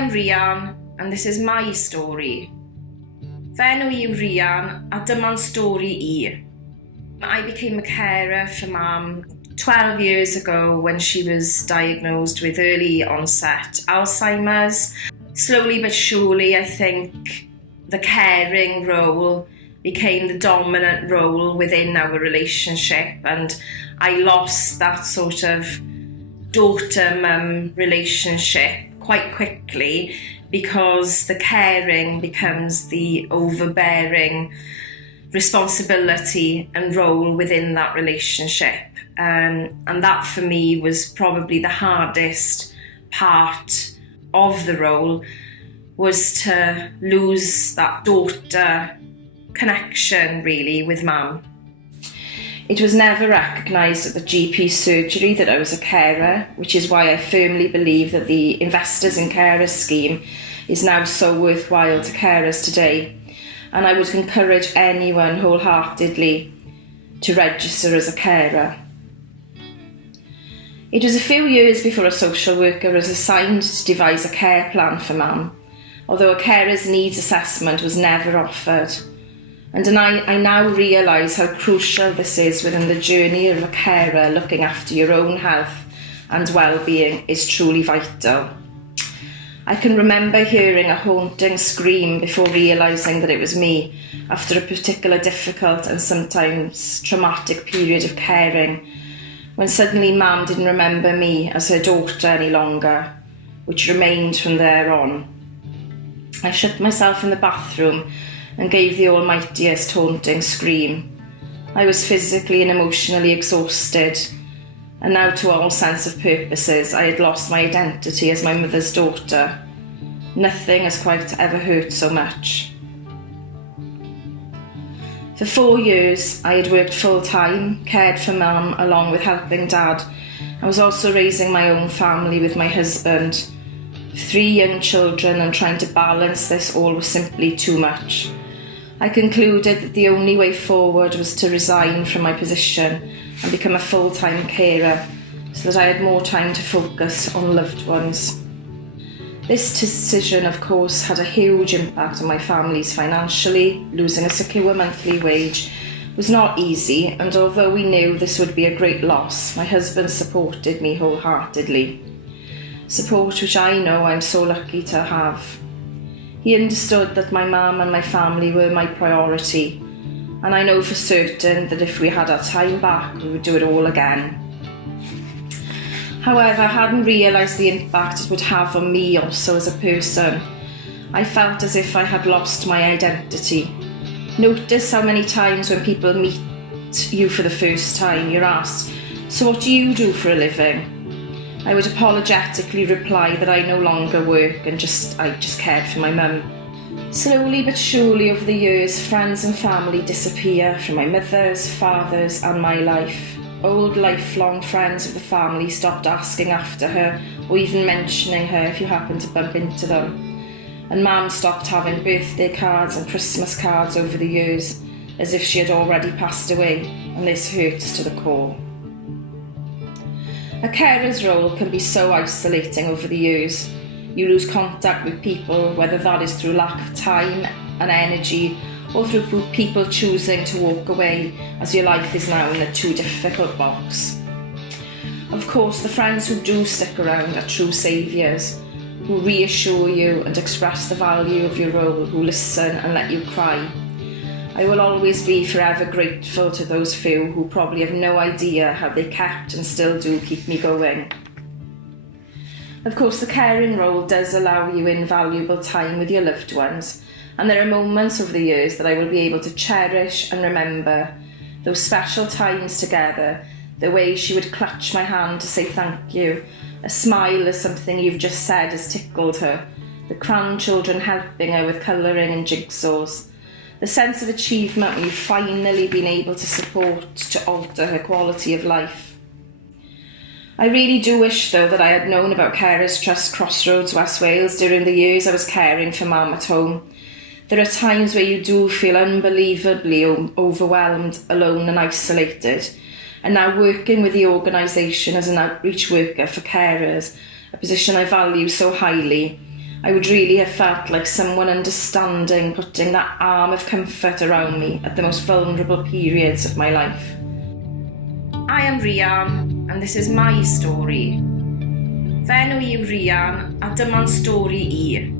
am Rhian, and this is my story. Fe enw I yw Rhian, a dyma'n stori I. I became a carer for Mum 12 years ago when she was diagnosed with early onset Alzheimer's. Slowly but surely, I think the caring role became the dominant role within our relationship, and I lost that sort of daughter-mum relationship quite quickly because the caring becomes the overbearing responsibility and role within that relationship. And that for me was probably the hardest part of the role, was to lose that daughter connection really with Mum. It was never recognised at the GP surgery that I was a carer, which is why I firmly believe that the Investors in Carers scheme is now so worthwhile to carers today. And I would encourage anyone wholeheartedly to register as a carer. It was a few years before a social worker was assigned to devise a care plan for Mum, although a carer's needs assessment was never offered. And I now realise how crucial this is within the journey of a carer. Looking after your own health and well-being is truly vital. I can remember hearing a haunting scream before realising that it was me after a particular difficult and sometimes traumatic period of caring, when suddenly Mum didn't remember me as her daughter any longer, which remained from there on. I shut myself in the bathroom and gave the almightiest haunting scream. I was physically and emotionally exhausted, and now to all sense of purposes I had lost my identity as my mother's daughter. Nothing has quite ever hurt so much. For 4 years I had worked full-time, cared for Mum along with helping Dad. I was also raising my own family with my husband. 3 young children, and trying to balance this all was simply too much. I concluded that the only way forward was to resign from my position and become a full-time carer so that I had more time to focus on loved ones. This decision, of course, had a huge impact on my family's financially. Losing a secure monthly wage was not easy, and although we knew this would be a great loss, my husband supported me wholeheartedly. Support which I know I'm so lucky to have. He understood that my mum and my family were my priority, and I know for certain that if we had our time back, we would do it all again. However, I hadn't realised the impact it would have on me also as a person. I felt as if I had lost my identity. Notice how many times when people meet you for the first time, you're asked, "So what do you do for a living?" I would apologetically reply that I no longer work and I just cared for my mum. Slowly but surely over the years, friends and family disappear from my mother's, father's and my life. Old lifelong friends of the family stopped asking after her or even mentioning her if you happened to bump into them. And Mum stopped having birthday cards and Christmas cards over the years, as if she had already passed away, and this hurts to the core. A carer's role can be so isolating over the years. You lose contact with people, whether that is through lack of time and energy or through people choosing to walk away as your life is now in a too difficult box. Of course, the friends who do stick around are true saviours, who reassure you and express the value of your role, who listen and let you cry. I will always be forever grateful to those few who probably have no idea how they kept and still do keep me going. Of course, the caring role does allow you invaluable time with your loved ones, and there are moments over the years that I will be able to cherish and remember. Those special times together, the way she would clutch my hand to say thank you, a smile as something you've just said has tickled her, the grandchildren helping her with colouring and jigsaws, the sense of achievement when you've finally been able to support to alter her quality of life. I really do wish, though, that I had known about Carers Trust Crossroads, West Wales during the years I was caring for Mum at home. There are times where you do feel unbelievably overwhelmed, alone and isolated. And now working with the organisation as an outreach worker for carers, a position I value so highly, I would really have felt like someone understanding, putting that arm of comfort around me at the most vulnerable periods of my life. I am Rhian, and this is my story. Fe enw I yw Rhian, a dyma'n stori i.